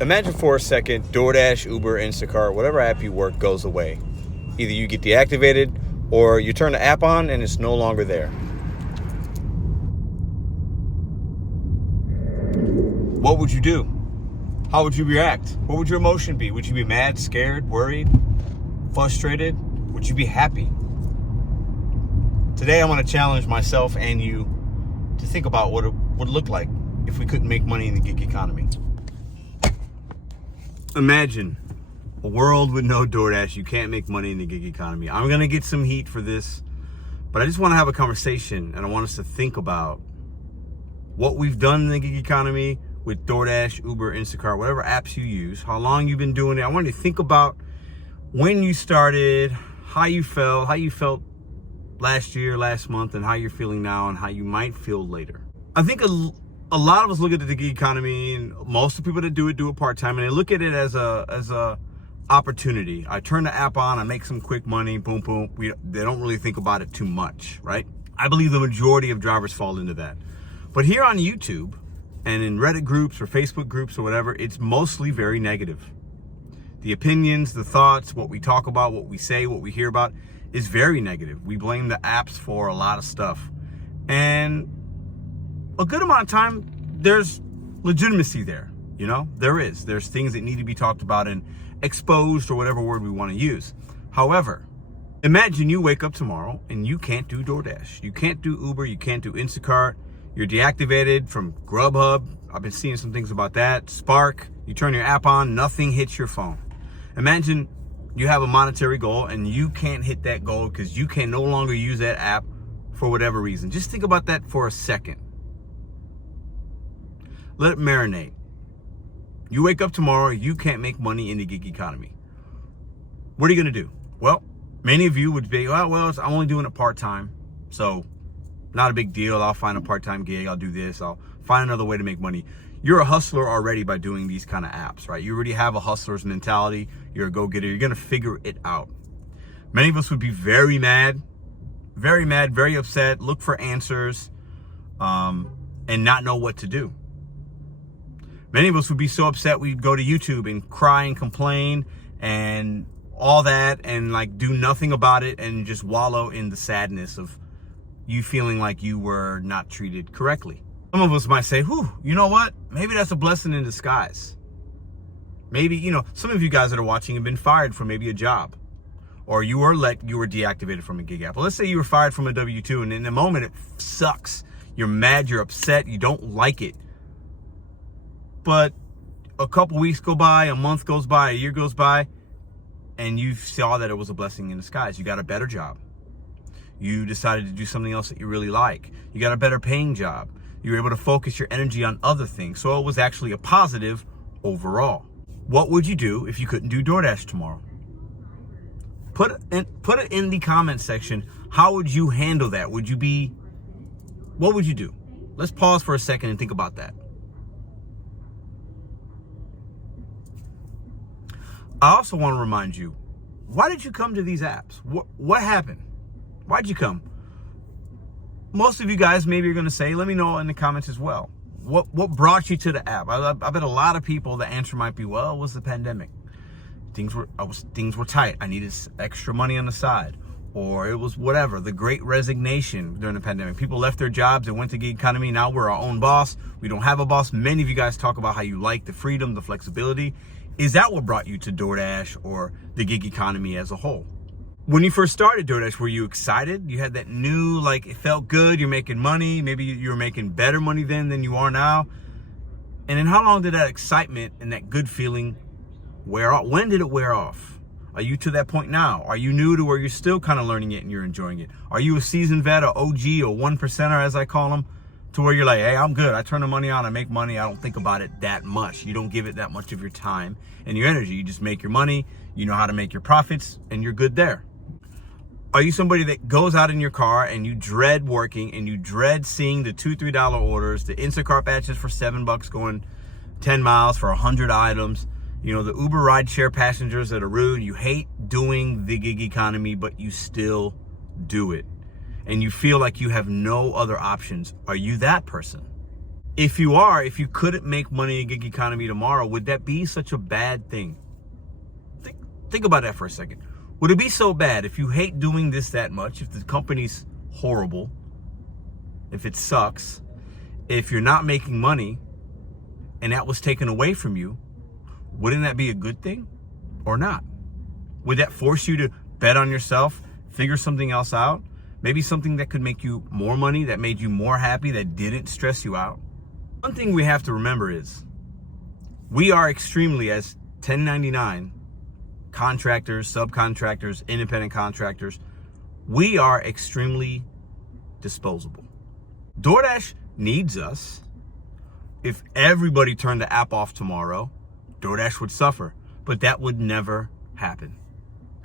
Imagine for a second, DoorDash, Uber, Instacart, whatever app you work goes away. Either you get deactivated or you turn the app on and it's no longer there. What would you do? How would you react? What would your emotion be? Would you be mad, scared, worried, frustrated? Would you be happy? Today I want to challenge myself and you to think about what it would look like if we couldn't make money in the gig economy. Imagine a world with no DoorDash. You can't make money in the gig economy. I'm going to get some heat for this, but I just want to have a conversation and I want us to think about what we've done in the gig economy with DoorDash, Uber, Instacart, whatever apps you use, how long you've been doing it. I want you to think about when you started, how you felt last year, last month, and how you're feeling now and how you might feel later. I think a lot of us look at the gig economy, and most of the people that do it part-time, and they look at it as a opportunity. I turn the app on, I make some quick money, boom, boom. They don't really think about it too much, right? I believe the majority of drivers fall into that. But here on YouTube and in Reddit groups or Facebook groups or whatever, it's mostly very negative. The opinions, the thoughts, what we talk about, what we say, what we hear about is very negative. We blame the apps for a lot of stuff. And a good amount of time, there's legitimacy there, you know? There's things that need to be talked about and exposed, or whatever word we want to use. However, imagine you wake up tomorrow and you can't do DoorDash. You can't do Uber, you can't do Instacart. You're deactivated from Grubhub. I've been seeing some things about that. Spark, you turn your app on, nothing hits your phone. Imagine you have a monetary goal and you can't hit that goal because you can no longer use that app for whatever reason. Just think about that for a second. Let it marinate. You wake up tomorrow, you can't make money in the gig economy. What are you going to do? Well, many of you would be, I'm only doing it part-time, so not a big deal. I'll find a part-time gig. I'll do this. I'll find another way to make money. You're a hustler already by doing these kind of apps, right? You already have a hustler's mentality. You're a go-getter. You're going to figure it out. Many of us would be very mad, very upset, look for answers, and not know what to do. Many of us would be so upset we'd go to YouTube and cry and complain and all that and like do nothing about it and just wallow in the sadness of you feeling like you were not treated correctly. Some of us might say, you know what? Maybe that's a blessing in disguise. Maybe, some of you guys that are watching have been fired from maybe a job, or you were deactivated from a gig app. Well, let's say you were fired from a W-2 and in the moment it sucks. You're mad, you're upset, you don't like it. But a couple weeks go by, a month goes by, a year goes by, and you saw that it was a blessing in disguise. You got a better job. You decided to do something else that you really like. You got a better paying job. You were able to focus your energy on other things. So it was actually a positive overall. What would you do if you couldn't do DoorDash tomorrow? Put it in the comment section. How would you handle that? What would you do? Let's pause for a second and think about that. I also want to remind you, why did you come to these apps? What happened? Why'd you come? Most of you guys maybe are going to say, let me know in the comments as well. What brought you to the app? I bet a lot of people, the answer might be, it was the pandemic. Things were tight. I needed extra money on the side. Or it was whatever, the great resignation during the pandemic. People left their jobs and went to gig economy. Now we're our own boss. We don't have a boss. Many of you guys talk about how you like the freedom, the flexibility. Is that what brought you to DoorDash or the gig economy as a whole? When you first started DoorDash, were you excited? You had that new, it felt good, you're making money. Maybe you were making better money then than you are now. And then how long did that excitement and that good feeling wear off? When did it wear off? Are you to that point now? Are you new to where you're still kind of learning it and you're enjoying it? Are you a seasoned vet, or OG, or 1%er as I call them? To where you're like, hey, I'm good. I turn the money on, I make money. I don't think about it that much. You don't give it that much of your time and your energy. You just make your money. You know how to make your profits and you're good there. Are you somebody that goes out in your car and you dread working and you dread seeing the $2, $3 orders, the Instacart batches for $7 going 10 miles for 100 items, the Uber rideshare passengers that are rude? You hate doing the gig economy, but you still do it. And you feel like you have no other options. Are you that person? If you couldn't make money in gig economy tomorrow, would that be such a bad thing? Think about that for a second. Would it be so bad if you hate doing this that much, if the company's horrible, if it sucks, if you're not making money and that was taken away from you, wouldn't that be a good thing or not? Would that force you to bet on yourself, figure something else out? Maybe something that could make you more money, that made you more happy, that didn't stress you out? One thing we have to remember is we are extremely, as 1099 contractors, subcontractors, independent contractors, we are extremely disposable. DoorDash needs us. If everybody turned the app off tomorrow, DoorDash would suffer, but that would never happen.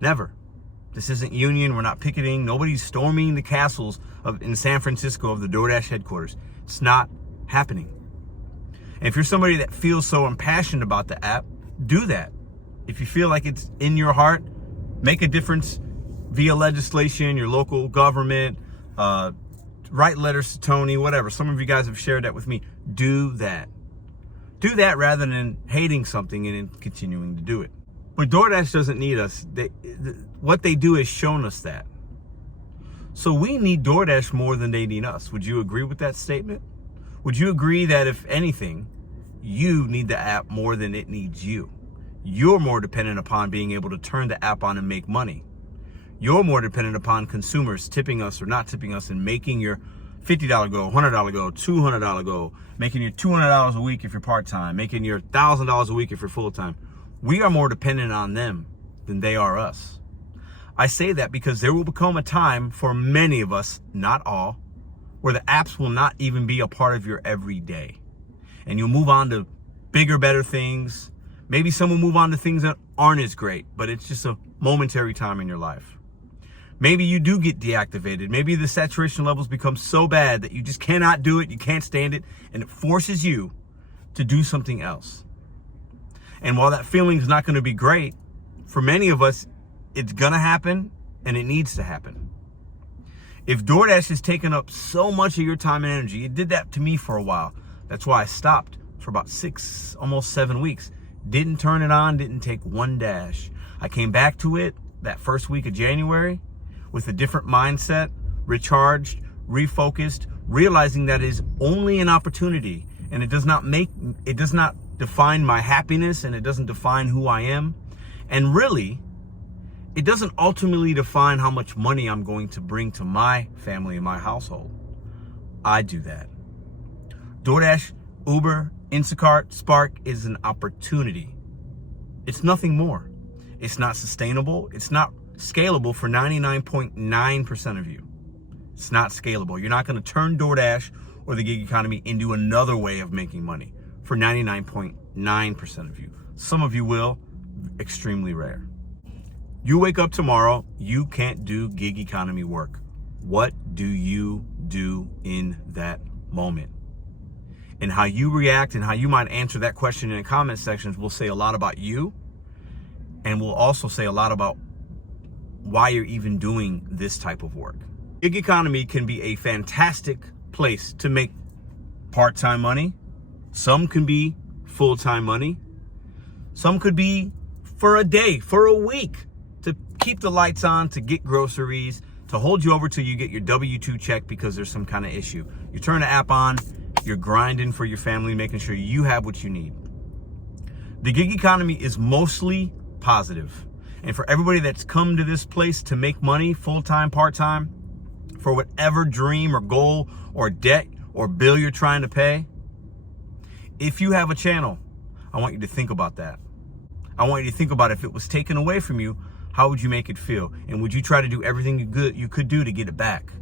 Never. This isn't union. We're not picketing. Nobody's storming the castles in San Francisco of the DoorDash headquarters. It's not happening. And if you're somebody that feels so impassioned about the app, do that. If you feel like it's in your heart, make a difference via legislation, your local government, write letters to Tony, whatever. Some of you guys have shared that with me. Do that. Do that rather than hating something and then continuing to do it. But DoorDash doesn't need us. What they do is shown us that. So we need DoorDash more than they need us. Would you agree with that statement? Would you agree that if anything, you need the app more than it needs you? You're more dependent upon being able to turn the app on and make money. You're more dependent upon consumers tipping us or not tipping us and making your $50 go, $100 go, $200 go, making your $200 a week if you're part-time, making your $1,000 a week if you're full-time. We are more dependent on them than they are us. I say that because there will become a time for many of us, not all, where the apps will not even be a part of your everyday. And you'll move on to bigger, better things. Maybe some will move on to things that aren't as great, but it's just a momentary time in your life. Maybe you do get deactivated. Maybe the saturation levels become so bad that you just cannot do it, you can't stand it, and it forces you to do something else. And while that feeling is not going to be great, for many of us, it's going to happen and it needs to happen. If DoorDash has taken up so much of your time and energy, it did that to me for a while. That's why I stopped for about 6, almost 7 weeks. Didn't turn it on, didn't take one dash. I came back to it that first week of January with a different mindset, recharged, refocused, realizing that it is only an opportunity and it does not define my happiness and it doesn't define who I am. And really, it doesn't ultimately define how much money I'm going to bring to my family and my household. I do that. DoorDash, Uber, Instacart, Spark is an opportunity. It's nothing more. It's not sustainable. It's not scalable for 99.9% of you. It's not scalable. You're not going to turn DoorDash or the gig economy into another way of making money for 99.9% of you. Some of you will, extremely rare. You wake up tomorrow, you can't do gig economy work. What do you do in that moment? And how you react and how you might answer that question in the comment sections will say a lot about you, and will also say a lot about why you're even doing this type of work. Gig economy can be a fantastic place to make part-time money. Some can be full-time money. Some could be for a day, for a week, to keep the lights on, to get groceries, to hold you over till you get your W-2 check because there's some kind of issue. You turn the app on, you're grinding for your family, making sure you have what you need. The gig economy is mostly positive. And for everybody that's come to this place to make money, full-time, part-time, for whatever dream or goal or debt or bill you're trying to pay, if you have a channel, I want you to think about that. I want you to think about if it was taken away from you, how would you make it feel? And would you try to do everything you could do to get it back?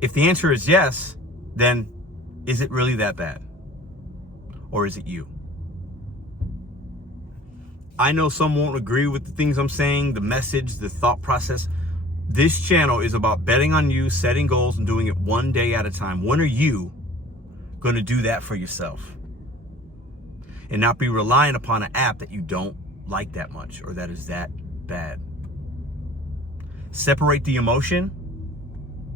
If the answer is yes, then is it really that bad? Or is it you? I know some won't agree with the things I'm saying, the message, the thought process. This channel is about betting on you, setting goals, and doing it one day at a time. When are you going to do that for yourself? And not be reliant upon an app that you don't like that much or that is that bad. Separate the emotion.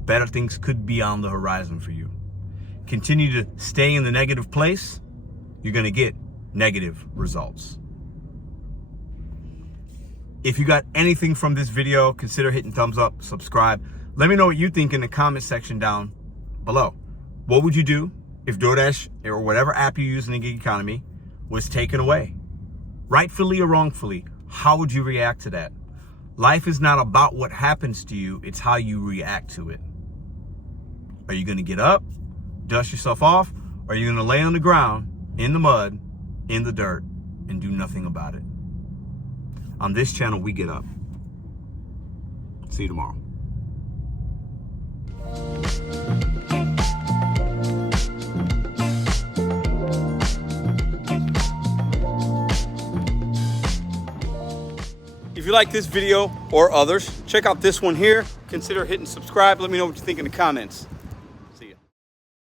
Better things could be on the horizon for you. continue to stay in the negative place, you're going to get negative results. If you got anything from this video, consider hitting thumbs up, subscribe. Let me know what you think in the comment section down below. What would you do if DoorDash or whatever app you use in the gig economy was taken away? Rightfully or wrongfully, how would you react to that? Life is not about what happens to you, it's how you react to it. Are you going to get up, dust yourself off, or are you going to lay on the ground, in the mud, in the dirt, and do nothing about it? On this channel, we get up. See you tomorrow. If you like this video or others, check out this one here. Consider hitting subscribe. Let me know what you think in the comments.